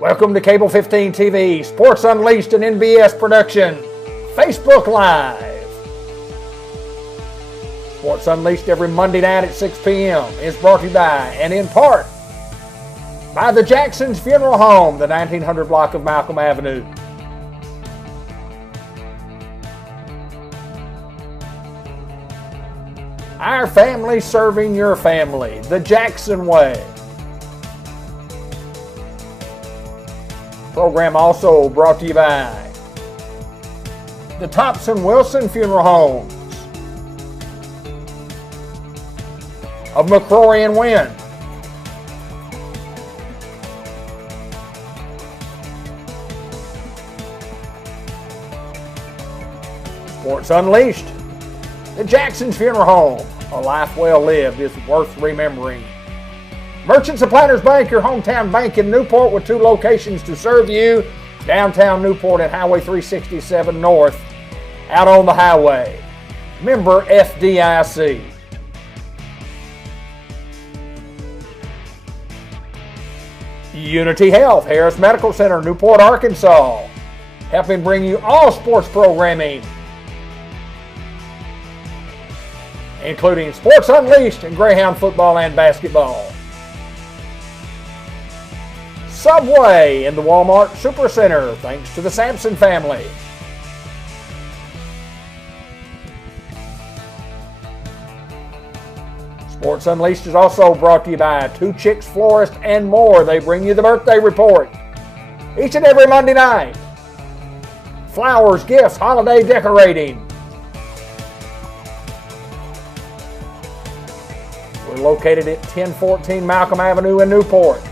Welcome to Cable 15 TV, Sports Unleashed, an NBS production, Facebook Live. Sports Unleashed every Monday night at 6 p.m. is brought to you by, and in part, by the Jackson's Funeral Home, the 1900 block of Malcolm Avenue. Our family serving your family, the Jackson way. Program also brought to you by the Thompson Wilson Funeral Homes of McCrory and Wynn. Sports Unleashed, the Jackson's Funeral Home. A life well lived is worth remembering. Merchants of Planters Bank, your hometown bank in Newport with 2 locations to serve you. Downtown Newport and Highway 367 North, out on the highway. Member FDIC. Unity Health, Harris Medical Center, Newport, Arkansas. Helping bring you all sports programming, including Sports Unleashed and Greyhound football and basketball. Subway in the Walmart Supercenter, thanks to the Sampson family. Sports Unleashed is also brought to you by Two Chicks Florist and more. They bring you the birthday report each and every Monday night. Flowers, gifts, holiday decorating. We're located at 1014 Malcolm Avenue in Newport.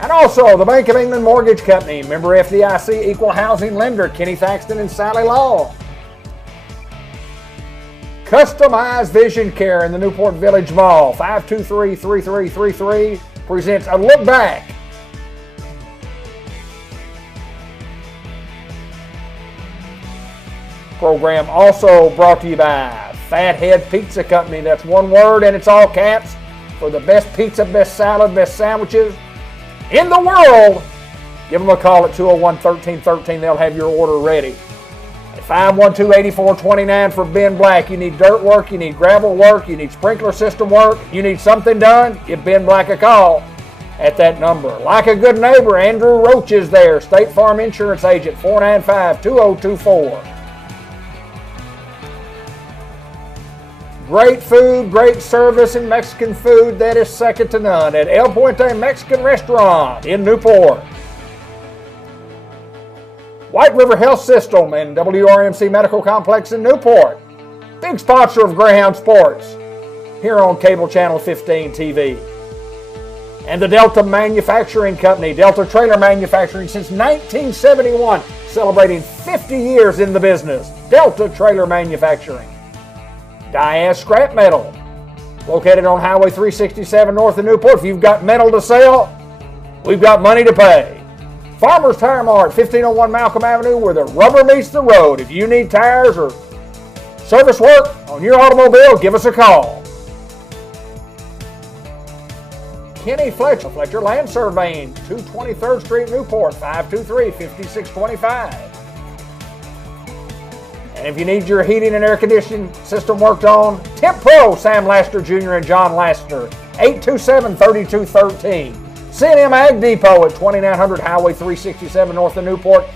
And also the Bank of England Mortgage Company, member FDIC, equal housing lender, Kenny Thaxton and Sally Law. Customized Vision Care in the Newport Village Mall, 523-3333, presents a look back. Program also brought to you by Fathead Pizza Company. That's one word and it's all caps for the best pizza, best salad, best sandwiches in the world. Give them a call at 201-1313. They'll have your order ready. At 512-8429 for Ben Black. You need dirt work, you need gravel work, you need sprinkler system work, you need something done, give Ben Black a call at that number. Like a good neighbor, Andrew Roach is there. State Farm Insurance Agent, 495-2024. Great food, great service, and Mexican food that is second to none at El Puente Mexican Restaurant in Newport. White River Health System and WRMC Medical Complex in Newport. Big sponsor of Greyhound Sports here on Cable Channel 15 TV. And the Delta Manufacturing Company, Delta Trailer Manufacturing since 1971, celebrating 50 years in the business. Delta Trailer Manufacturing. Diaz Scrap Metal, located on Highway 367 north of Newport. If you've got metal to sell, we've got money to pay. Farmers Tire Mart, 1501 Malcolm Avenue, where the rubber meets the road. If you need tires or service work on your automobile, give us a call. Kenny Fletcher Land Surveying, 223rd Street, Newport, 523-5625. And if you need your heating and air conditioning system worked on, Temp Pro, Sam Laster Jr. and John Laster, 827-3213. C&M Ag Depot at 2900 Highway 367 north of Newport,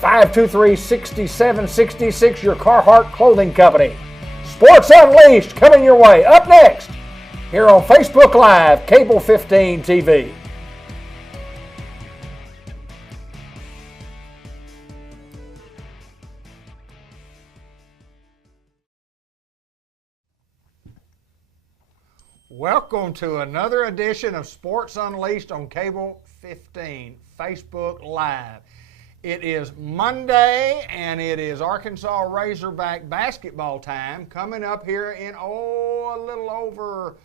523-6766, your Carhartt Clothing Company. Sports Unleashed coming your way. Up next, here on Facebook Live, Cable 15 TV. Welcome to another edition of Sports Unleashed on Cable 15, Facebook Live. It is Monday, and it is Arkansas Razorback basketball time, coming up here in, a little over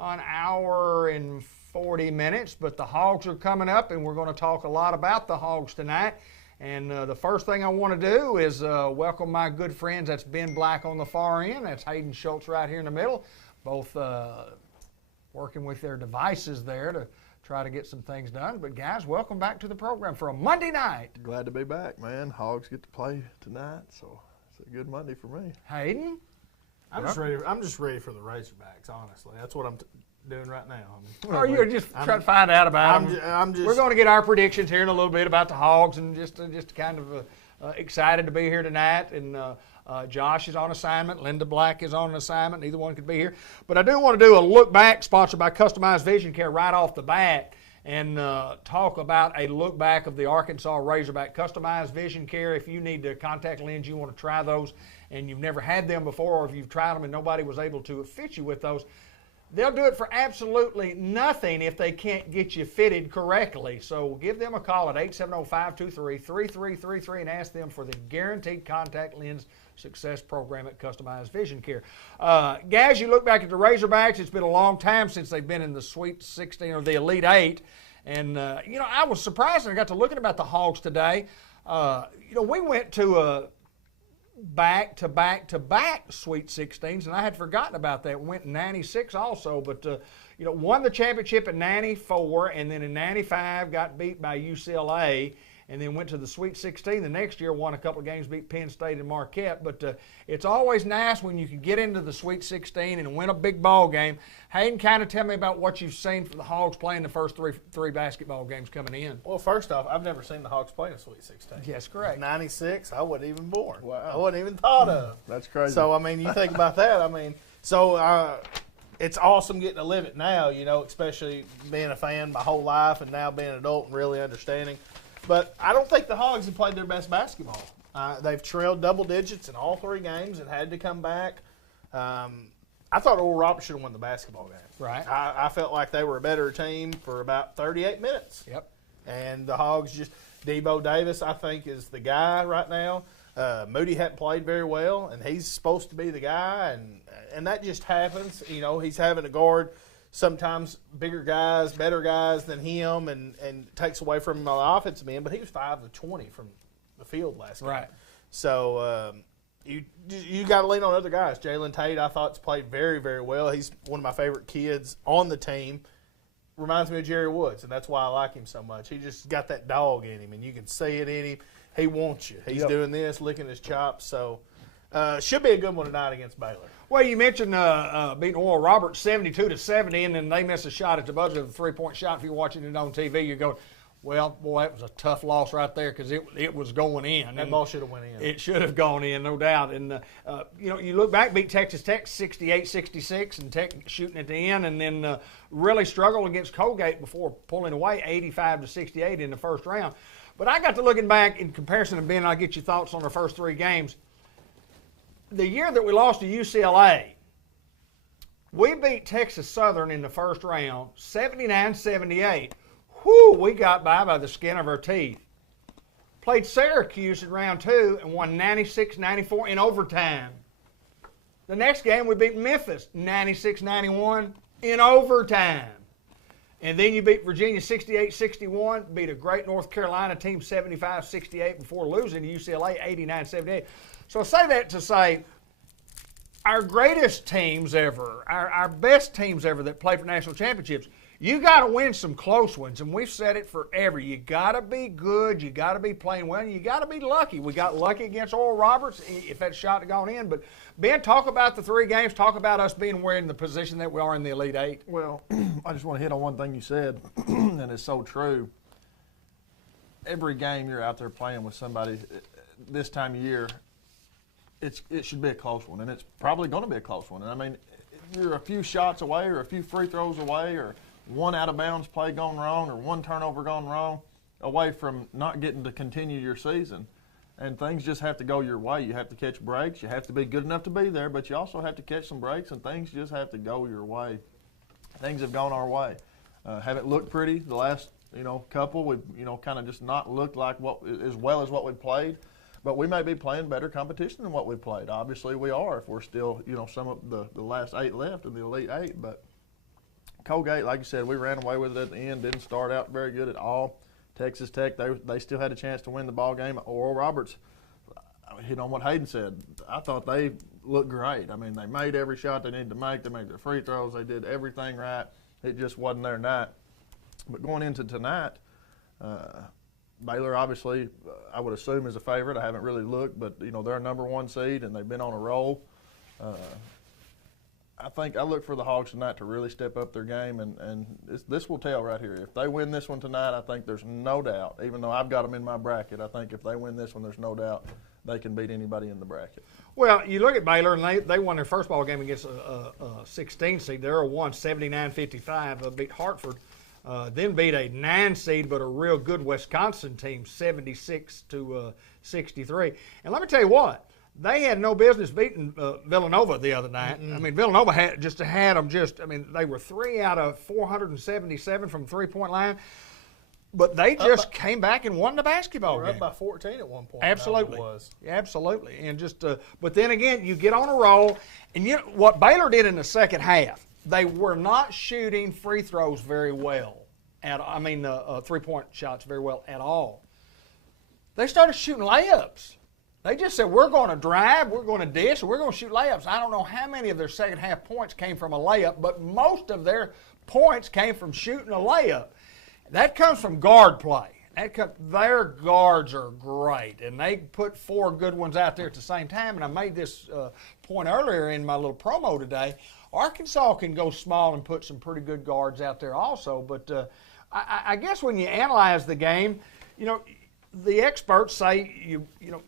an hour and 40 minutes. But the Hogs are coming up, and we're going to talk a lot about the Hogs tonight. And the first thing I want to do is welcome my good friends. That's Ben Black on the far end. That's Hayden Schultz right here in the middle. Both working with their devices there to try to get some things done. But, guys, welcome back to the program for a Monday night. Glad to be back, man. Hogs get to play tonight, so it's a good Monday for me. Hayden? I'm just ready for the Razorbacks, honestly. That's what I'm doing right now. Or you're just trying to find out about them? We're going to get our predictions here in a little bit about the Hogs, and just kind of excited to be here tonight. And Josh is on assignment. Linda Black is on an assignment. Neither one could be here. But I do want to do a look back sponsored by Customized Vision Care right off the bat and talk about a look back of the Arkansas Razorback. Customized Vision Care, if you need to contact lenses, you want to try those, and you've never had them before, or if you've tried them and nobody was able to fit you with those, they'll do it for absolutely nothing if they can't get you fitted correctly. So give them a call at 870-523-3333 and ask them for the Guaranteed Contact Lens Success Program at Customized Vision Care. Guys, you look back at the Razorbacks, it's been a long time since they've been in the Sweet 16 or the Elite 8. And, I was surprised when I got to looking about the Hogs today. We went to a back-to-back Sweet 16s, and I had forgotten about that. We went in 96 also, but, won the championship in 94, and then in 95 got beat by UCLA, and then went to the Sweet 16 the next year, won a couple of games, beat Penn State and Marquette. But it's always nice when you can get into the Sweet 16 and win a big ball game. Hayden, kind of tell me about what you've seen from the Hogs playing the first three basketball games coming in. Well, first off, I've never seen the Hogs play in a Sweet 16. Yes, correct. 96, I wasn't even born. Wow. I wasn't even thought of. That's crazy. So, you think about that. It's awesome getting to live it now, especially being a fan my whole life and now being an adult and really understanding. But I don't think the Hogs have played their best basketball. They've trailed double digits in all three games and had to come back. I thought Oral Roberts should have won the basketball game. Right. I felt like they were a better team for about 38 minutes. Yep. And the Hogs Debo Davis, I think, is the guy right now. Moody hadn't played very well, and he's supposed to be the guy, and that just happens. He's having to guard sometimes bigger guys, better guys than him, and takes away from him on the offensive end. But he was 5 of 20 from the field last game. Right. So you got to lean on other guys. Jalen Tate, I thought, played very, very well. He's one of my favorite kids on the team. Reminds me of Jerry Woods, and that's why I like him so much. He just got that dog in him, and you can see it in him. He wants you. He's doing this, licking his chops. So should be a good one tonight against Baylor. Well, you mentioned beating Oral Roberts 72-70, and then they miss a shot at the buzzer, the three-point shot. If you're watching it on TV, you're going, well, boy, that was a tough loss right there because it was going in. That ball should have went in. It should have gone in, no doubt. And, you look back, beat Texas Tech 68-66, and Tech shooting at the end, and then really struggled against Colgate before pulling away 85-68 in the first round. But I got to looking back in comparison to Ben, and I'll get your thoughts on the first three games. The year that we lost to UCLA, we beat Texas Southern in the first round, 79-78. Whew, we got by the skin of our teeth. Played Syracuse in round 2 and won 96-94 in overtime. The next game we beat Memphis 96-91 in overtime. And then you beat Virginia 68-61, beat a great North Carolina team 75-68 before losing to UCLA 89-78. So I say that to say our greatest teams ever, our best teams ever that play for national championships, you got to win some close ones, and we've said it forever. You got to be good, you got to be playing well, and you got to be lucky. We got lucky against Oral Roberts if that shot had gone in. But Ben, talk about the three games. Talk about us being where in the position that we are in the Elite Eight. Well, I just want to hit on one thing you said, and it's so true. Every game you're out there playing with somebody this time of year, it should be a close one, and it's probably going to be a close one. And I mean, you're a few shots away or a few free throws away or one out-of-bounds play gone wrong or one turnover gone wrong away from not getting to continue your season. And things just have to go your way. You have to catch breaks. You have to be good enough to be there, but you also have to catch some breaks, and things just have to go your way. Things have gone our way. Haven't looked pretty the last couple. We've kind of just not looked like as well as what we played. But we may be playing better competition than what we played. Obviously, we are if we're still, some of the last 8 left in the Elite 8. But Colgate, like you said, we ran away with it at the end. Didn't start out very good at all. Texas Tech, they still had a chance to win the ball game. Oral Roberts, hit on what Hayden said. I thought they looked great. I mean, they made every shot they needed to make. They made their free throws. They did everything right. It just wasn't their night. But going into tonight, Baylor obviously, I would assume, is a favorite. I haven't really looked, but they're a number 1 seed and they've been on a roll. I think I look for the Hogs tonight to really step up their game, and this will tell right here. If they win this one tonight, I think there's no doubt, even though I've got them in my bracket, I think if they win this one, there's no doubt they can beat anybody in the bracket. Well, you look at Baylor, and they won their first ball game against a 16 seed. They're a 79-55. They beat Hartford, then beat a 9 seed, but a real good Wisconsin team, 76-63. And let me tell you what. They had no business beating Villanova the other night. I mean, Villanova had them they were 3 out of 477 from three-point line. But they just came back and won the basketball game. Up by 14 at one point. Absolutely. Absolutely. And but then again, you get on a roll. And what Baylor did in the second half, they were not shooting free throws very well. Three-point shots very well at all. They started shooting layups. They just said, we're going to drive, we're going to dish, and we're going to shoot layups. I don't know how many of their second half points came from a layup, but most of their points came from shooting a layup. That comes from guard play. Their guards are great, and they put 4 good ones out there at the same time. And I made this point earlier in my little promo today. Arkansas can go small and put some pretty good guards out there also. But I guess when you analyze the game, the experts say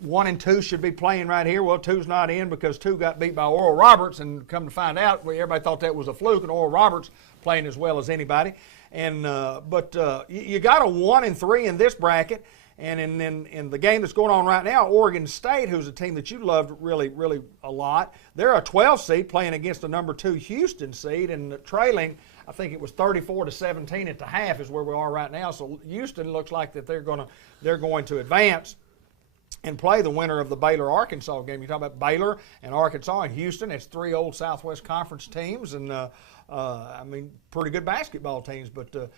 1 and 2 should be playing right here. Well, 2's not in because 2 got beat by Oral Roberts, and come to find out, everybody thought that was a fluke, and Oral Roberts playing as well as anybody. And but you got a 1 and 3 in this bracket, and in the game that's going on right now, Oregon State, who's a team that you loved really, really a lot, they're a 12 seed playing against a number 2 Houston seed and trailing. I think it was 34-17 at the half is where we are right now. So Houston looks like that they're going to advance and play the winner of the Baylor-Arkansas game. You talk about Baylor and Arkansas and Houston. It's 3 old Southwest Conference teams, and pretty good basketball teams. But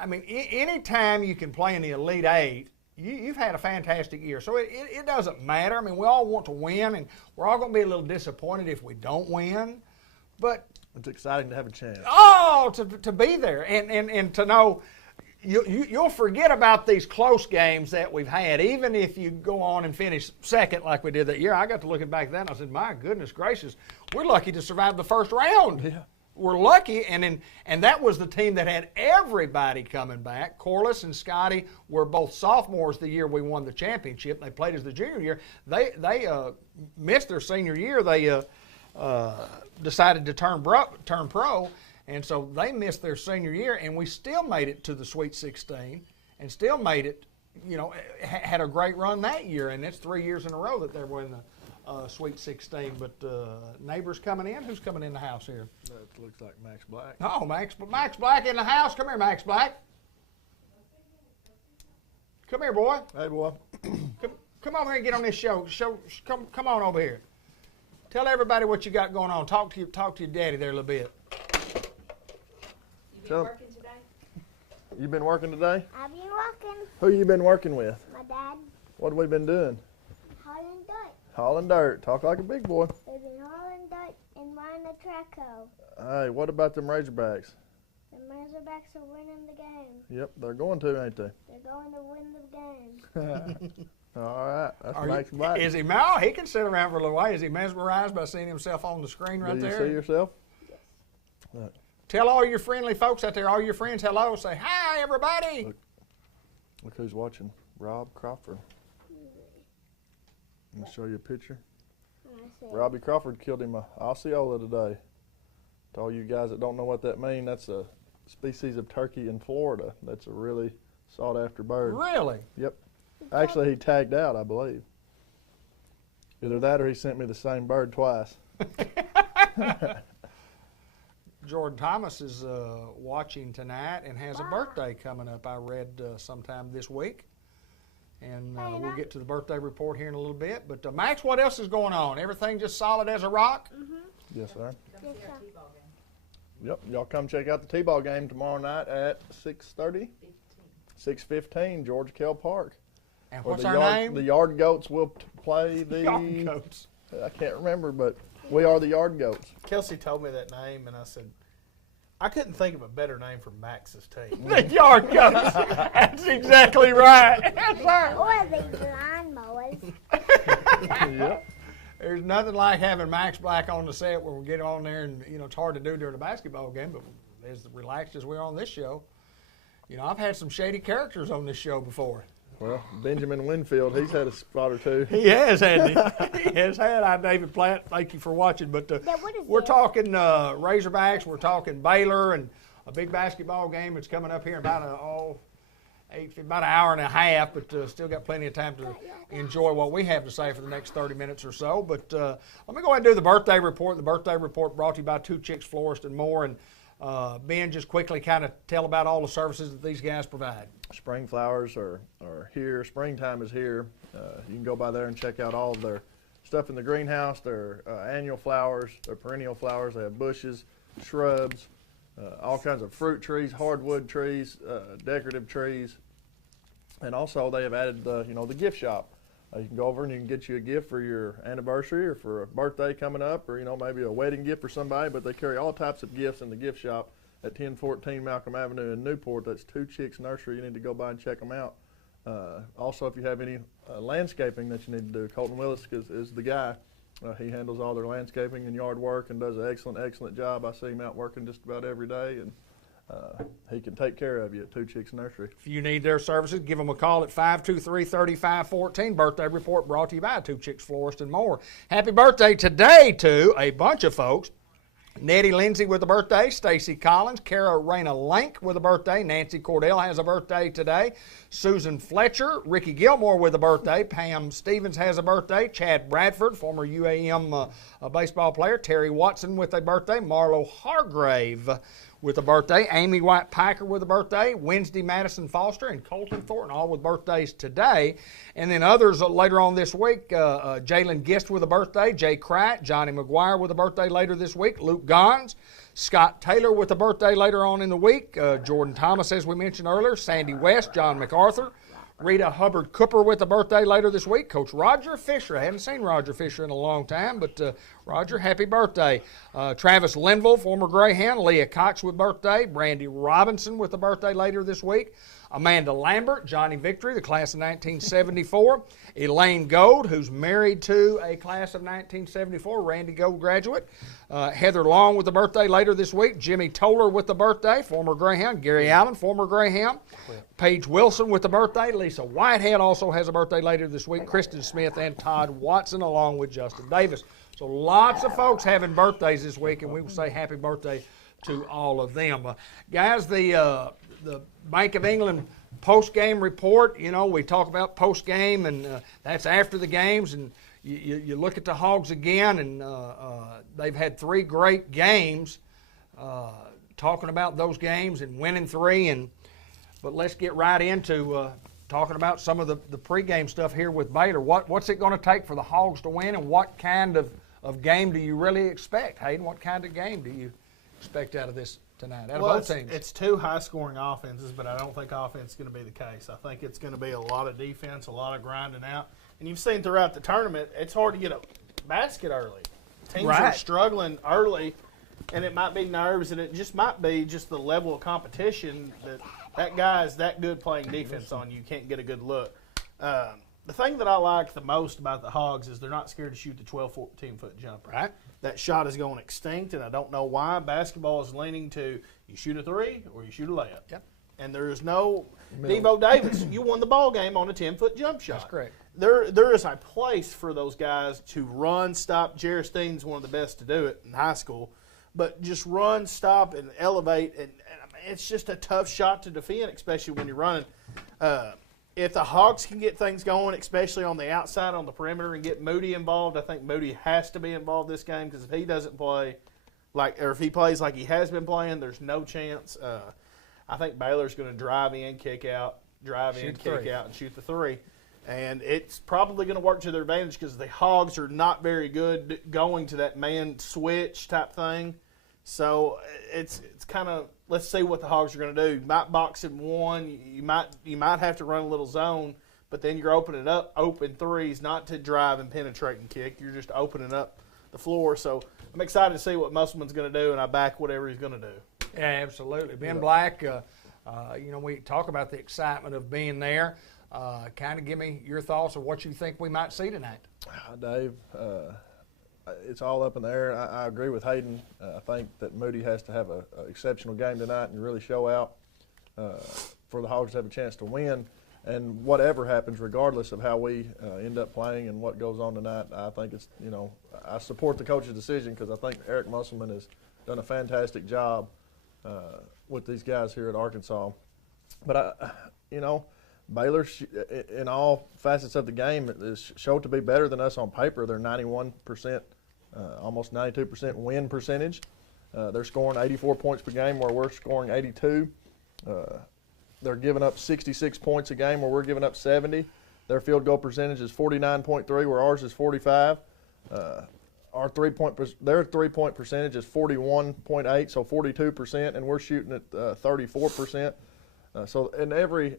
any time you can play in the Elite Eight, you've had a fantastic year. So it doesn't matter. We all want to win, and we're all going to be a little disappointed if we don't win, but it's exciting to have a chance. Oh, to be there and to know you'll forget about these close games that we've had, even if you go on and finish second like we did that year. I got to looking back then. I said, my goodness gracious, we're lucky to survive the first round. Yeah. We're lucky, and that was the team that had everybody coming back. Corliss and Scotty were both sophomores the year we won the championship. They played as the junior year. They missed their senior year. They decided to turn pro, and so they missed their senior year, and we still made it to the Sweet 16 and still made it, had a great run that year, and it's 3 years in a row that they were in the Sweet 16. But neighbors coming in. Who's coming in the house here? That looks like Max Black. Oh, Max Black in the house. Come here, Max Black. Come here, boy. Hey, boy. Come over here and get on this show. Come on over here. Tell everybody what you got going on. Talk to your daddy there a little bit. You been working today? You been working today? I've been working. Who you been working with? My dad. What have we been doing? Hauling dirt. Hauling dirt. Talk like a big boy. We've been hauling dirt and running a track hoe. Hey, what about them Razorbacks? The Razorbacks are winning the game. Yep, they're going to, ain't they? They're going to win the game. All right, that's Max Black. Is he Mal? He can sit around for a little while. Is he mesmerized by seeing himself on the screen right there? Do you see yourself? Yes. Look. Tell all your friendly folks out there, all your friends, hello. Say, hi, everybody. Look who's watching. Rob Crawford. Let me show you a picture. Robbie Crawford killed him a Osceola today. To all you guys that don't know what that means, that's a species of turkey in Florida. That's a really sought-after bird. Really? Yep. Actually, he tagged out, I believe. Either that or he sent me the same bird twice. Jordan Thomas is watching tonight and has a birthday coming up, I read sometime this week. And we'll get to the birthday report here in a little bit. But, Max, what else is going on? Everything just solid as a rock? Mm-hmm. Yes, sir. Come see our T-ball game. Yep, y'all come check out the T-ball game tomorrow night at 6:30? 6:15, Georgia Kell Park. And Or what's the our yard, name? The Yard Goats will play the... Yard Goats. I can't remember, but we are the Yard Goats. Kelsey told me that name, and I said, I couldn't think of a better name for Max's team. The Yard Goats. That's exactly right. Yes, sir. Or the lawnmowers. Yep. There's nothing like having Max Black on the set where we get on there and, it's hard to do during a basketball game, but as relaxed as we're on this show, I've had some shady characters on this show before. Well, Benjamin Winfield, he's had a spot or two. He has, hasn't he? He has had. I'm David Platt. Thank you for watching. But we're talking Razorbacks. We're talking Baylor and a big basketball game that's coming up here in about an hour and a half, but still got plenty of time to enjoy what we have to say for the next 30 minutes or so. But let me go ahead and do the birthday report. The birthday report brought to you by Two Chicks Florist and More. And Ben, just quickly kind of tell about all the services that these guys provide. Spring flowers are here. Springtime is here. You can go by there and check out all of their stuff in the greenhouse. Their annual flowers, their perennial flowers. They have bushes, shrubs, all kinds of fruit trees, hardwood trees, decorative trees. And also they have added the gift shop. You can go over and you can get you a gift for your anniversary or for a birthday coming up, or maybe a wedding gift for somebody. But they carry all types of gifts in the gift shop at 1014 Malcolm Avenue in Newport. That's Two Chicks Nursery. You need to go by and check them out. Also, if you have any landscaping that you need to do, Colton Willis is the guy. He handles all their landscaping and yard work and does an excellent job. I see him out working just about every day, and he can take care of you at Two Chicks Nursery. If you need their services, give them a call at 523-3514. Birthday report brought to you by Two Chicks Florist and More. Happy birthday today to a bunch of folks. Nettie Lindsay with a birthday, Stacy Collins, Kara Rayna Lank with a birthday, Nancy Cordell has a birthday today, Susan Fletcher, Ricky Gilmore with a birthday, Pam Stevens has a birthday, Chad Bradford, former UAM baseball player, Terry Watson with a birthday, Marlo Hargrave with a birthday, Amy White Piker with a birthday, Wednesday Madison Foster, and Colton Thornton, all with birthdays today. And then others later on this week, Jalen Gist with a birthday, Jay Kratt, Johnny McGuire with a birthday later this week, Luke Gons, Scott Taylor with a birthday later on in the week, Jordan Thomas, as we mentioned earlier, Sandy West, John MacArthur, Rita Hubbard Cooper with a birthday later this week. Coach Roger Fisher. I haven't seen Roger Fisher in a long time, but Roger, happy birthday. Travis Linville, former Greyhound. Leah Cox with birthday. Brandy Robinson with a birthday later this week. Amanda Lambert, Johnny Victory, the class of 1974. Elaine Gold, who's married to a class of 1974, Randy Gold graduate. Heather Long with a birthday later this week. Jimmy Toller with a birthday, former Greyhound. Gary Allen, former Greyhound. Paige Wilson with a birthday. Lisa Whitehead also has a birthday later this week. Kristen Smith and Todd Watson along with Justin Davis. So lots of folks having birthdays this week, and we will say happy birthday to all of them. Guys, the Bank of England post-game report, we talk about post-game, and that's after the games, and you look at the Hogs again, and they've had 3 great games, talking about those games and winning 3, but let's get right into talking about some of the pregame stuff here with Baylor. What's it going to take for the Hogs to win, and what kind of game do you really expect? Hayden, what kind of game do you expect out of this tonight, out of both teams? It's 2 high-scoring offenses, but I don't think offense is going to be the case. I think it's going to be a lot of defense, a lot of grinding out. And you've seen throughout the tournament, it's hard to get a basket early. Teams are struggling early, and it might be nerves, and it just might be just the level of competition that guy is that good playing defense on you can't get a good look. The thing that I like the most about the Hogs is they're not scared to shoot the 12, 14-foot jumper. Right. That shot is going extinct, and I don't know why. Basketball is leaning to you shoot a 3 or you shoot a layup. Yep. And there is no Devo Davis. You won the ball game on a 10-foot jump shot. That's correct. There is a place for those guys to run, stop. Jerry Steen's one of the best to do it in high school. But just run, stop, and elevate. And it's just a tough shot to defend, especially when you're running. If the Hogs can get things going, especially on the outside, on the perimeter, and get Moody involved, I think Moody has to be involved this game, because if he doesn't play or if he plays like he has been playing, there's no chance. I think Baylor's going to drive in, kick out, and shoot the 3. And it's probably going to work to their advantage because the Hogs are not very good going to that man switch type thing. So it's kind of, let's see what the Hogs are going to do. You might box in 1. You might have to run a little zone, but then you're opening up open 3s, not to drive and penetrate and kick. You're just opening up the floor. So I'm excited to see what Musselman's going to do, and I back whatever he's going to do. Yeah, absolutely. Ben Black, we talk about the excitement of being there. Kind of give me your thoughts of what you think we might see tonight. Dave, it's all up in the air. I agree with Hayden. I think that Moody has to have an exceptional game tonight and really show out for the Hogs to have a chance to win. And whatever happens, regardless of how we end up playing and what goes on tonight, I think it's, I support the coach's decision because I think Eric Musselman has done a fantastic job with these guys here at Arkansas. But, Baylor, in all facets of the game, is showed to be better than us on paper. They're 91%, almost 92% win percentage. They're scoring 84 points per game where we're scoring 82. They're giving up 66 points a game where we're giving up 70. Their field goal percentage is 49.3 where ours is 45. Their 3-point percentage is 41.8, so 42%, and we're shooting at 34%. So in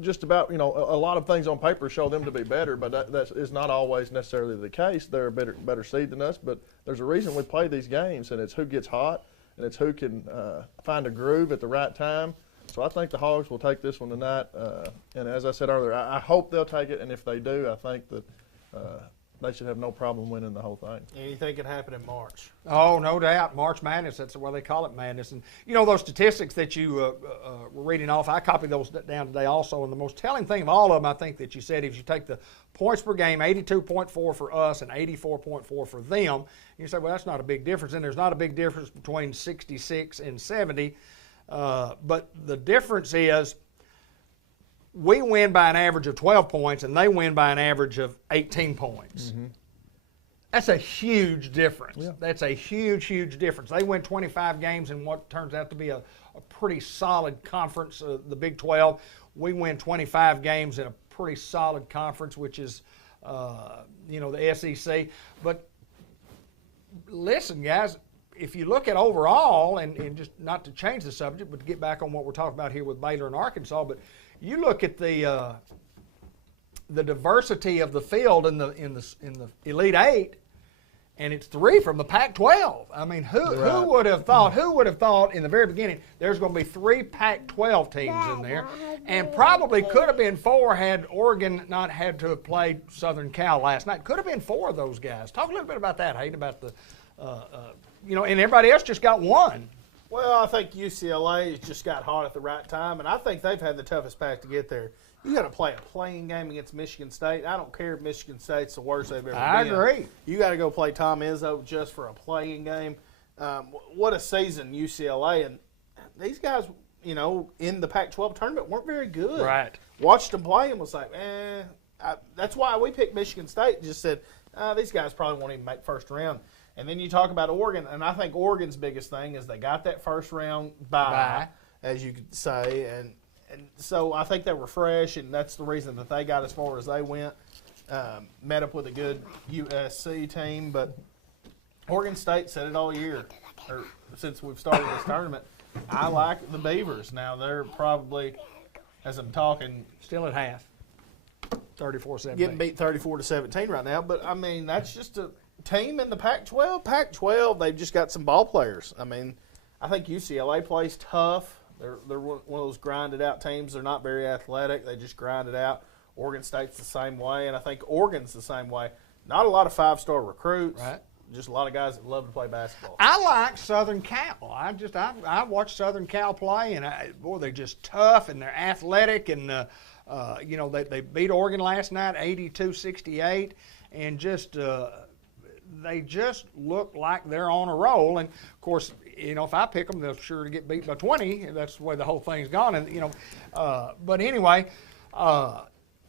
just about, a lot of things on paper show them to be better, but that is not always necessarily the case. They're a better seed than us, but there's a reason we play these games, and it's who gets hot, and it's who can find a groove at the right time. So I think the Hogs will take this one tonight, and as I said earlier, I hope they'll take it, and if they do, I think that they should have no problem winning the whole thing. Anything can happen in March. Oh, no doubt. March Madness, that's why they call it Madness. And, those statistics that you were reading off, I copied those down today also. And the most telling thing of all of them, I think, that you said, if you take the points per game, 82.4 for us and 84.4 for them, you say, well, that's not a big difference. And there's not a big difference between 66 and 70. But the difference is we win by an average of 12 points and they win by an average of 18 points. Mm-hmm. That's a huge difference. Yeah. That's a huge, huge difference. They win 25 games in what turns out to be a pretty solid conference, the Big 12. We win 25 games in a pretty solid conference, which is, the SEC. But listen, guys, if you look at overall, and just not to change the subject, but to get back on what we're talking about here with Baylor and Arkansas, but you look at the diversity of the field in the Elite Eight, and it's 3 from the Pac-12. I mean, who would have thought? Who would have thought in the very beginning there's going to be 3 Pac-12 teams in there, and probably could have been 4 had Oregon not had to have played Southern Cal last night. Could have been 4 of those guys. Talk a little bit about that, Hayden, about the and everybody else just got 1. Well, I think UCLA has just got hot at the right time, and I think they've had the toughest path to get there. You got to play a playing game against Michigan State. I don't care if Michigan State's the worst they've ever been. I agree. You got to go play Tom Izzo just for a playing game. What a season, UCLA. And these guys, in the Pac-12 tournament weren't very good. Right. Watched them play and was like, that's why we picked Michigan State. Just said, these guys probably won't even make first round. And then you talk about Oregon, and I think Oregon's biggest thing is they got that first round bye, as you could say, and so I think they were fresh, and that's the reason that they got as far as they went. Met up with a good USC team, but Oregon State said it all year, or since we've started this tournament. I like the Beavers. Now they're probably, as I'm talking, still at half, 34-17, getting beat 34-17 right now. But I mean, that's just a team in the Pac-12. Pac-12, they've just got some ball players. I mean, I think UCLA plays tough. They're one of those grinded out teams. They're not very athletic. They just grind it out. Oregon State's the same way, and I think Oregon's the same way. Not a lot of 5-star recruits. Right. Just a lot of guys that love to play basketball. I like Southern Cal. I watched Southern Cal play, and they're just tough and they're athletic, and they beat Oregon last night 82-68, and just they just look like they're on a roll. And of course, if I pick them, they're sure to get beat by 20. That's the way the whole thing's gone. And but anyway,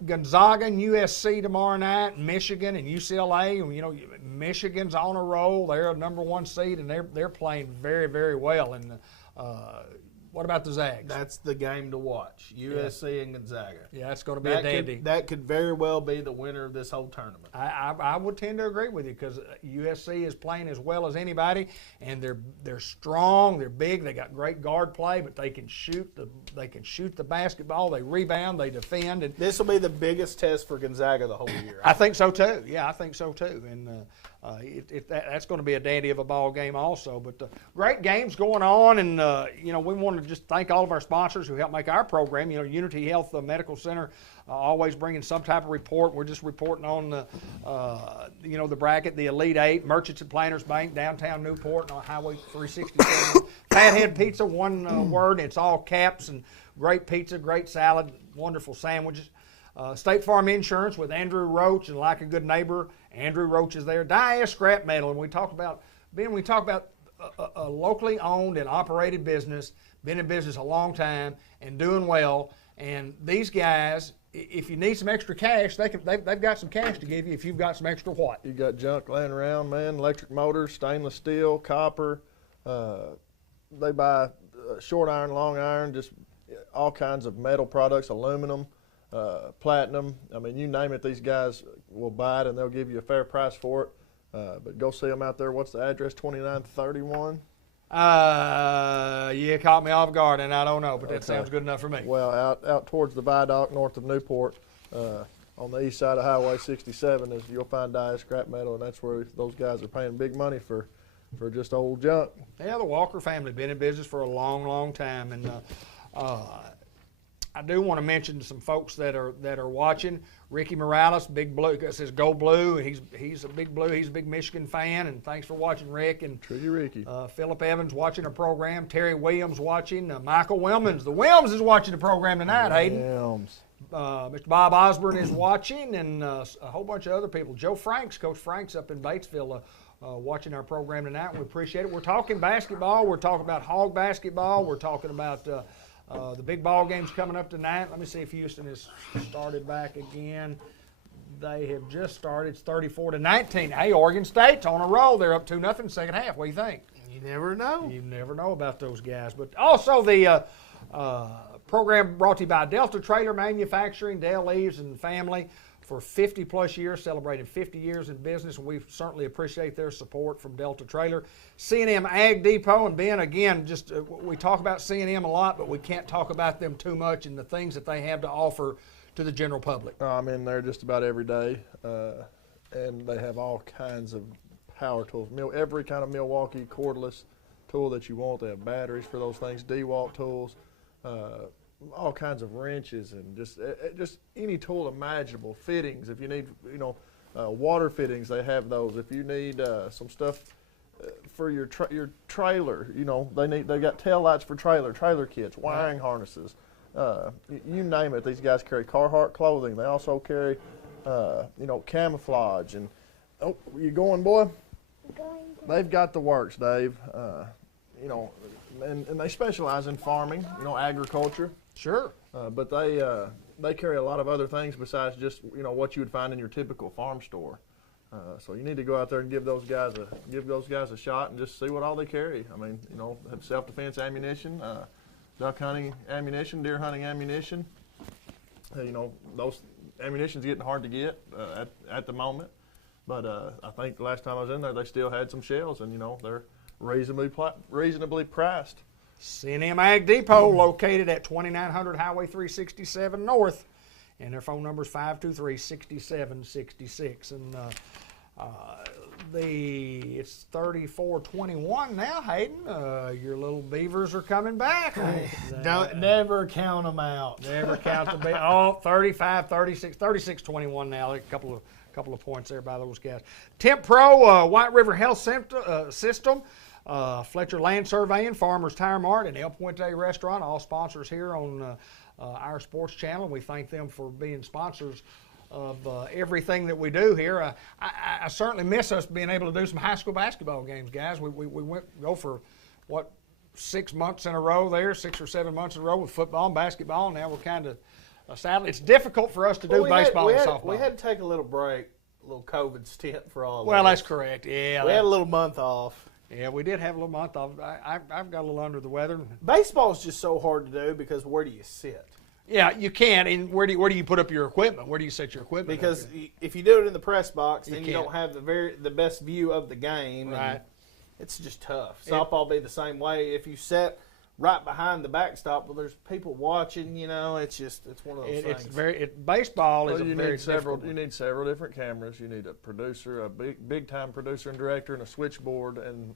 Gonzaga and USC tomorrow night, Michigan and UCLA. Michigan's on a roll. They're a number 1 seed, and they're playing very, very well. And what about the Zags? That's the game to watch, USC and Gonzaga. Yeah, it's going to be a dandy. That could very well be the winner of this whole tournament. I would tend to agree with you because USC is playing as well as anybody, and they're strong, they're big, they got great guard play, but they can shoot the basketball, they rebound, they defend. And this will be the biggest test for Gonzaga the whole year. I think so too. Yeah, I think so too. And That's going to be a dandy of a ball game also. But great games going on, and we want to just thank all of our sponsors who help make our program. Unity Health Medical Center always bringing some type of report. We're just reporting on the bracket, the Elite Eight, Merchants and Planters Bank, downtown Newport, on Highway 367. Fathead Pizza, one word. It's all caps, and great pizza, great salad, wonderful sandwiches. State Farm Insurance with Andrew Roach, and like a good neighbor, Andrew Roach is there. Diaz Scrap Metal, and we talk about a locally owned and operated business, been in business a long time and doing well. And these guys, if you need some extra cash, they've got some cash to give you if you've got some extra what? You got junk laying around, man. Electric motors, stainless steel, copper. They buy short iron, long iron, just all kinds of metal products, aluminum. Platinum. I mean, you name it, these guys will buy it and they'll give you a fair price for it. But go see them out there. What's the address? 2931? You caught me off guard, and I don't know, but that sounds good enough for me. Well, out towards the viaduct north of Newport, on the east side of Highway 67, you'll find Diaz Scrap Metal, and that's where those guys are paying big money for just old junk. Yeah, the Walker family been in business for a long, long time, and I do want to mention some folks that are watching. Ricky Morales, Big Blue, it says Go Blue. He's a Big Blue. He's a big Michigan fan, and thanks for watching, Rick. And Triggy Ricky. Philip Evans watching our program. Terry Williams watching. Michael Wilmans. The Wilms is watching the program tonight, Hayden. Wilms. Mr. Bob Osborne is watching, and a whole bunch of other people. Joe Franks, Coach Franks up in Batesville, watching our program tonight. We appreciate it. We're talking basketball. We're talking about hog basketball. We're talking about the big ball games coming up tonight. Let me see if Houston has started back again. They have just started. It's 34-19. Hey, Oregon State's on a roll. They're up 2-0 second half. What do you think? You never know. You never know about those guys. But also the program brought to you by Delta Trailer Manufacturing, Dale Leaves and family, for 50-plus years, celebrating 50 years in business, and we certainly appreciate their support from Delta Trailer. C&M Ag Depot, and Ben, again, just we talk about C&M a lot, but we can't talk about them too much and the things that they have to offer to the general public. I'm in there just about every day, and they have all kinds of power tools, every kind of Milwaukee cordless tool that you want. They have batteries for those things, DeWalt tools, all kinds of wrenches, and just any tool imaginable. Fittings, if you need, water fittings, they have those. If you need some stuff for your trailer, they got tail lights for trailer kits, wiring harnesses, you name it. These guys carry Carhartt clothing. They also carry, camouflage. And you going, boy? They've got the works, Dave. And they specialize in farming, agriculture. Sure. But they carry a lot of other things besides just what you would find in your typical farm store. So you need to go out there and give those guys a shot and just see what all they carry. I mean, have self-defense ammunition, duck hunting ammunition, deer hunting ammunition. Those ammunition's getting hard to get at the moment. But I think the last time I was in there, they still had some shells, and they're reasonably priced. C&M Ag Depot, located at 2900 Highway 367 North, and their phone number is 523-6766. And it's 34-21 now, Hayden. Your little Beavers are coming back. Don't never count them out. Never count them out. 36-21 now. A couple of points there by those guys. Temp Pro, White River Health System. Fletcher Land Surveying, Farmers Tire Mart, and El Puente Restaurant, all sponsors here on our sports channel. We thank them for being sponsors of everything that we do here. I certainly miss us being able to do some high school basketball games, guys. We go for, 6 months in a row there, 6 or 7 months in a row with football and basketball. Now we're kind of sadly, it's difficult for us to do baseball and softball. We had to take a little break, a little COVID stint for all of us. Well, that's correct. Yeah, we had a little month off. Yeah, we did have a little month off. I've got a little under the weather. Baseball's just so hard to do because where do you sit? Yeah, you can. And where do you put up your equipment? Where do you set your equipment? Because if you do it in the press box, then you don't have the best view of the game. Right. And it's just tough. Softball be the same way. If you set right behind the backstop. Well, there's people watching. It's one of those things. Baseball is Well, a very you need several different cameras. You need a producer, a big time producer and director, and a switchboard, and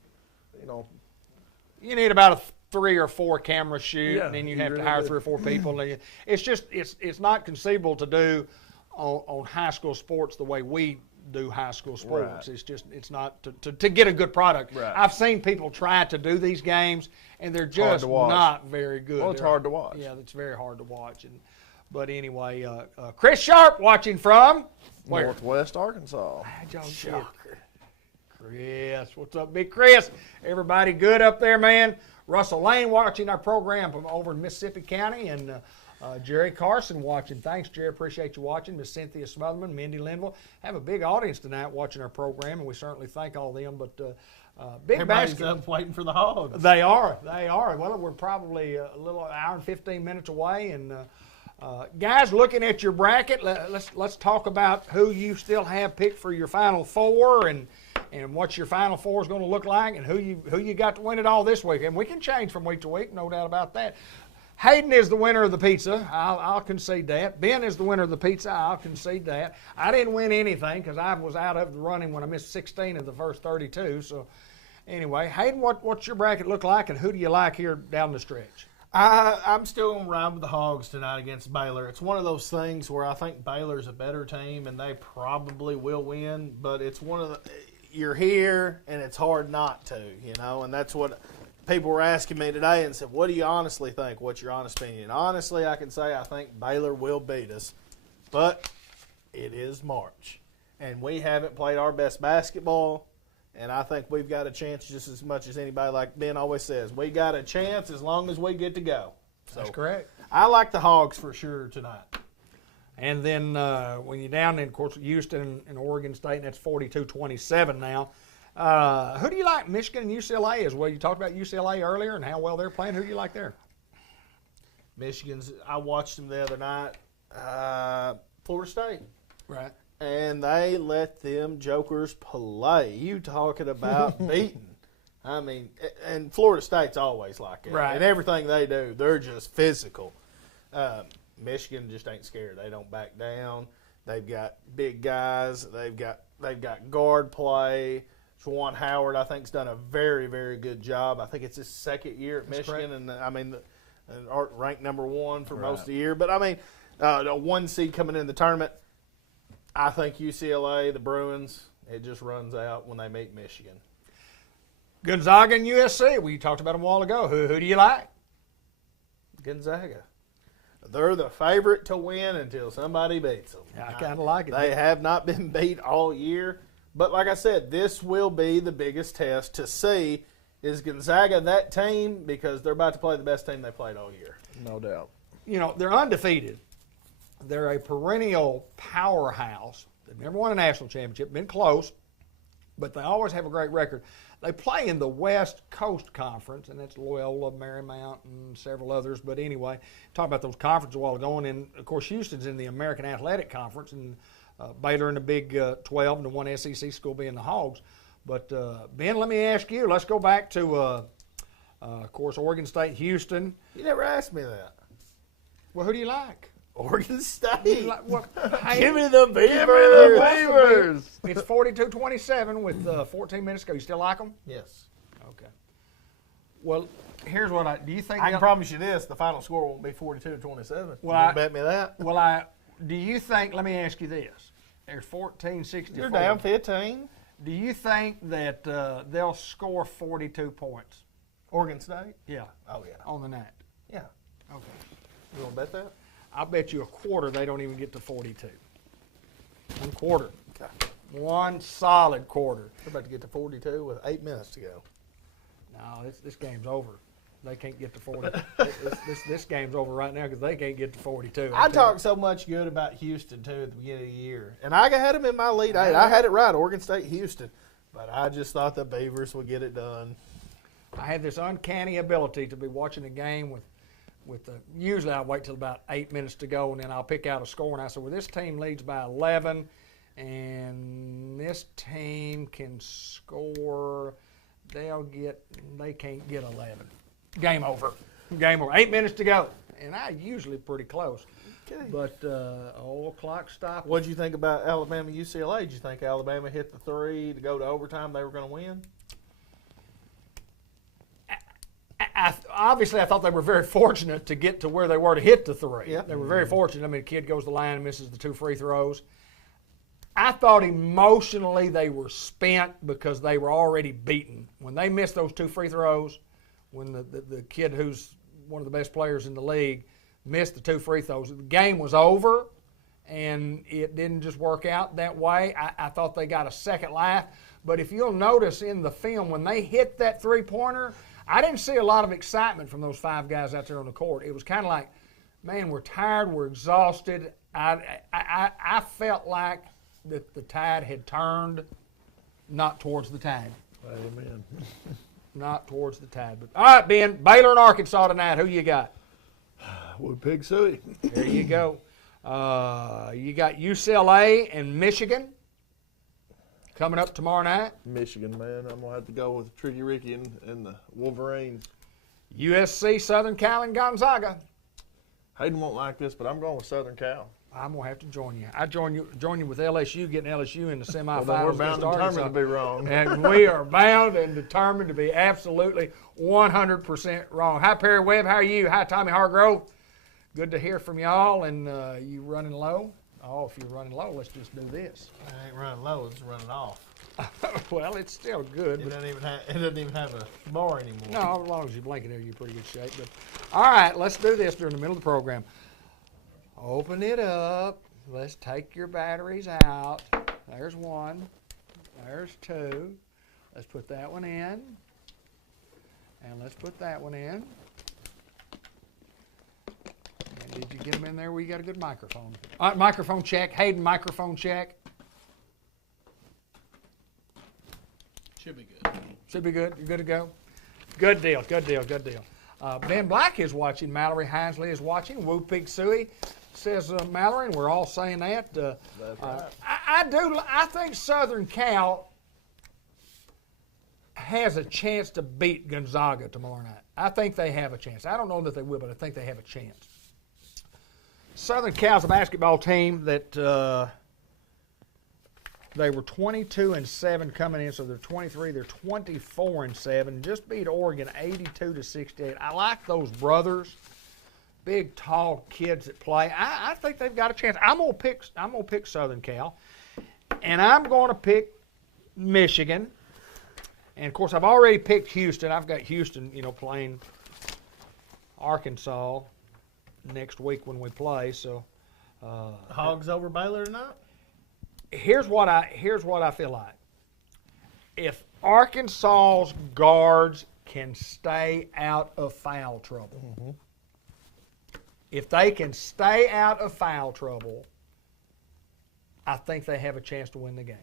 You need about a 3 or 4 camera shoot, Yeah, and then you you have really to hire do. 3 or 4 people. And it's not conceivable to do on high school sports the way we do high school sports. Right. It's not to get a good product. Right. I've seen people try to do these games, and they're just to watch. not very good. Well, it's hard to watch. Yeah, it's very hard to watch. But anyway, Chris Sharp watching from where? Northwest Arkansas. Shocker. Chris, what's up, big Chris? Everybody good up there, man? Russell Lane watching our program from over in Mississippi County, and Jerry Carson watching. Thanks, Jerry. Appreciate you watching. Miss Cynthia Smotherman, Mindy Linville. Have a big audience tonight watching our program, and we certainly thank all of them. But big Everybody's basketball. up waiting for the Hogs. They are. Well, we're probably a little hour and 15 minutes away, and guys, looking at your bracket, let's talk about who you still have picked for your Final Four, and what your Final Four is going to look like, and who you got to win it all this week. And we can change from week to week, no doubt about that. Hayden is the winner of the pizza. I'll concede that. Ben is the winner of the pizza. I'll concede that. I didn't win anything because I was out of the running when I missed 16 of the first 32. So anyway, Hayden, what's your bracket look like, and who do you like here down the stretch? I'm still going to ride with the Hogs tonight against Baylor. It's one of those things where I think Baylor's a better team, and they probably will win. But it's one of the you're here, and it's hard not to, and that's what people were asking me today and said, what do you honestly think? What's your honest opinion? Honestly, I can say I think Baylor will beat us, but it is March, and we haven't played our best basketball, and I think we've got a chance just as much as anybody. Like Ben always says, we got a chance as long as we get to go. So That's correct. I like the Hogs for sure tonight. And then when you're down in, of course, Houston and Oregon State, and that's 42-27 now. Who do you like, Michigan and UCLA as well? You talked about UCLA earlier and how well they're playing. Who do you like there? Michigan's. I watched them the other night. Florida State. Right. And they let them jokers play. You talking about beating. I mean, and Florida State's always like it. Right. And everything they do, they're just physical. Michigan just ain't scared. They don't back down. They've got big guys. They've got guard play. Juwan Howard, I think, has done a very, very good job. I think it's his second year at Michigan, correct. and I mean, ranked number 1 for most of the Right. year. But I mean, a 1 seed coming in the tournament. I think UCLA, the Bruins, it just runs out when they meet Michigan. Gonzaga and USC. We talked about them a while ago. Who do you like? Gonzaga. They're the favorite to win until somebody beats them. I kind of like it. They have not been beat all year. But like I said, this will be the biggest test to see, is Gonzaga that team? Because they're about to play the best team they played all year. No doubt. They're undefeated. They're a perennial powerhouse. They've never won a national championship, been close, but they always have a great record. They play in the West Coast Conference, and that's Loyola, Marymount, and several others. But anyway, talk about those conferences a while ago. And then, of course, Houston's in the American Athletic Conference, and Baylor in the Big 12, and the one SEC school being the Hogs. But, Ben, let me ask you. Let's go back to, of course, Oregon State, Houston. You never asked me that. Well, who do you like? Oregon State. Give me the Beavers. It's 42-27 with 14 minutes to go. You still like them? Yes. Okay. Well, here's what do you think? I can promise you this, the final score won't be 42-27. Well, You bet me that. Do you think, let me ask you this. There's 14-64. You're down 15. Do you think that they'll score 42 points? Oregon State? Yeah. Oh, yeah. On the night? Yeah. Okay. You want to bet that? I'll bet you a quarter they don't even get to 42. 1 quarter. Okay. 1 solid quarter. We're about to get to 42 with 8 minutes to go. No, this game's over. They can't get to 40. this game's over right now because they can't get to 42. I talked so much good about Houston, too, at the beginning of the year. And I had them in my lead 8. I had it right, Oregon State, Houston. But I just thought the Beavers would get it done. I had this uncanny ability to be watching a game with usually I wait till about 8 minutes to go, and then I'll pick out a score. And I said, well, this team leads by 11, and this team can score. They can't get 11. Game over. Game over. 8 minutes to go. And I usually pretty close. Okay. But, clock stopped. What did you think about Alabama UCLA? Did you think Alabama hit the 3 to go to overtime? They were going to win? Obviously, I thought they were very fortunate to get to where they were to hit the 3. Yep. They were very fortunate. I mean, the kid goes to the line and misses the 2 free throws. I thought emotionally they were spent because they were already beaten. When they missed those 2 free throws, when the kid who's one of the best players in the league missed the 2 free throws, the game was over, and it didn't just work out that way. I thought they got a second life. But if you'll notice in the film, when they hit that three-pointer, I didn't see a lot of excitement from those 5 guys out there on the court. It was kind of like, man, we're tired, we're exhausted. I felt like that the tide had turned, not towards the tide. Amen. Not towards the tide. But all right, Ben, Baylor and Arkansas tonight. Who you got? Wood Pig Suey. There you go. You got UCLA and Michigan coming up tomorrow night. Michigan, man. I'm going to have to go with Tricky Ricky and the Wolverines. USC, Southern Cal, and Gonzaga. Hayden won't like this, but I'm going with Southern Cal. I'm gonna have to join you. I join you with LSU, getting LSU in the semifinals. Well, we're bound against and Arkansas. determined to be wrong. And we are bound and determined to be absolutely 100% wrong. Hi, Perry Webb. How are you? Hi, Tommy Hargrove. Good to hear from y'all. And you running low? Oh, if you're running low, let's just do this. I ain't running low, it's running off. Well, it's still good. It But doesn't even have a bar anymore. no, as long as you blink it there, you're in pretty good shape. But all right, let's do this during the middle of the program. Open it up. Let's take your batteries out. There's 1. There's 2. Let's put that one in. And let's put that one in. And did you get them in there where you got a good microphone? All right, microphone check. Hayden, microphone check. Should be good. Should be good. You're good to go? Good deal, good deal, good deal. Ben Black is watching. Mallory Hinsley is watching. Woo Pig Suey says Mallory, and we're all saying that. That's right. I think Southern Cal has a chance to beat Gonzaga tomorrow night. I think they have a chance. I don't know that they will, but I think they have a chance. Southern Cal's a basketball team that they were 22-7 coming in, so they're 23. They're 24-7. Just beat Oregon 82-68. I like those brothers, big, tall kids that play. I think they've got a chance. I'm gonna pick Southern Cal, and I'm gonna pick Michigan. And of course, I've already picked Houston. I've got Houston, playing Arkansas next week when we play. So Hogs over Baylor tonight? here's what I feel like. If Arkansas's guards can stay out of foul trouble, if they can stay out of foul trouble, I think they have a chance to win the game.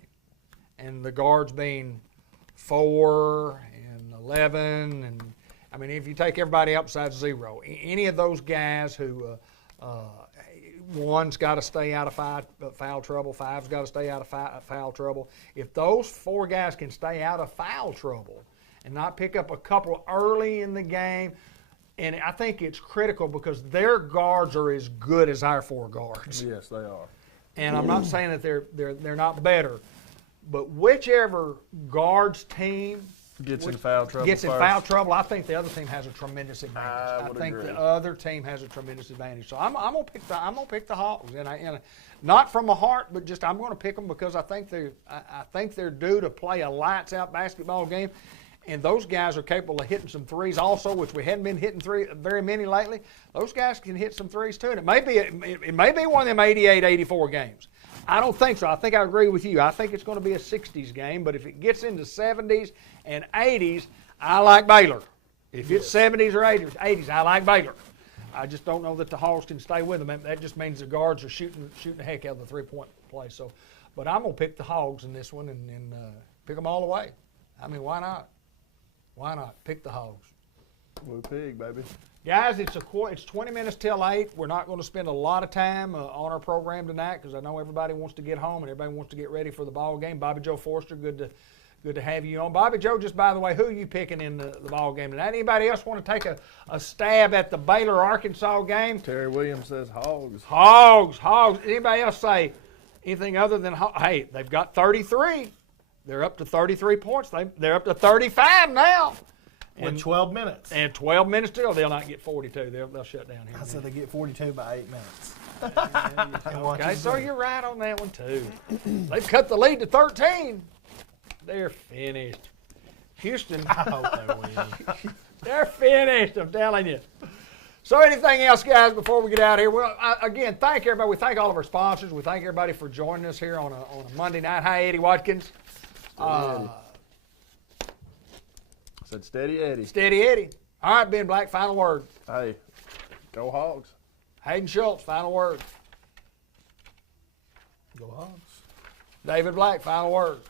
And the guards being 4 and 11, and I mean, if you take everybody out besides 0, any of those guys who one's got to stay out of foul trouble, 5's got to stay out of foul trouble. If those 4 guys can stay out of foul trouble and not pick up a couple early in the game, and I think it's critical because their guards are as good as our 4 guards. Yes, they are. And I'm not saying that they're not better, but whichever guards team Gets in foul trouble. foul trouble, I think the other team has a tremendous advantage. I would think agree. the other team has a tremendous advantage. So I'm gonna pick the Hawks, and not from my heart, but just I'm gonna pick them because I think they're due to play a lights out basketball game, and those guys are capable of hitting some threes also, which we hadn't been hitting very many lately. Those guys can hit some threes too, and it may be one of them 88, 84 games. I don't think so. I think I agree with you. I think it's going to be a 60s game, but if it gets into 70s and 80s, I like Baylor. If it's 70s or 80s, I like Baylor. I just don't know that the Hogs can stay with them. That just means the guards are shooting the heck out of the three-point play. So, but I'm going to pick the Hogs in this one and pick them all the way. I mean, why not? Why not? Pick the Hogs. Blue Pig, baby. Guys, it's 20 minutes till 8. We're not going to spend a lot of time on our program tonight because I know everybody wants to get home and everybody wants to get ready for the ball game. Bobby Joe Forster, good Good to have you on. Bobby Joe, just by the way, who are you picking in the ball game tonight? Anybody else want to take a stab at the Baylor-Arkansas game? Terry Williams says Hogs. Hogs. Anybody else say anything other than, hey, they've got 33. They're up to 33 points. They're up to 35 now. With 12 minutes. And 12 minutes to go. They'll not get 42. They'll shut down here. I said they get 42 by 8 minutes. Okay, so you're right on that one, too. They've cut the lead to 13. They're finished. Houston. I hope they win. They're finished, I'm telling you. So anything else, guys, before we get out of here? Well, again, thank everybody. We thank all of our sponsors. We thank everybody for joining us here on a Monday night. Hi, Eddie Watkins. I said Steady Eddie. Steady Eddie. All right, Ben Black, final word. Hey, go Hogs. Hayden Schultz, final word. Go Hogs. David Black, final word.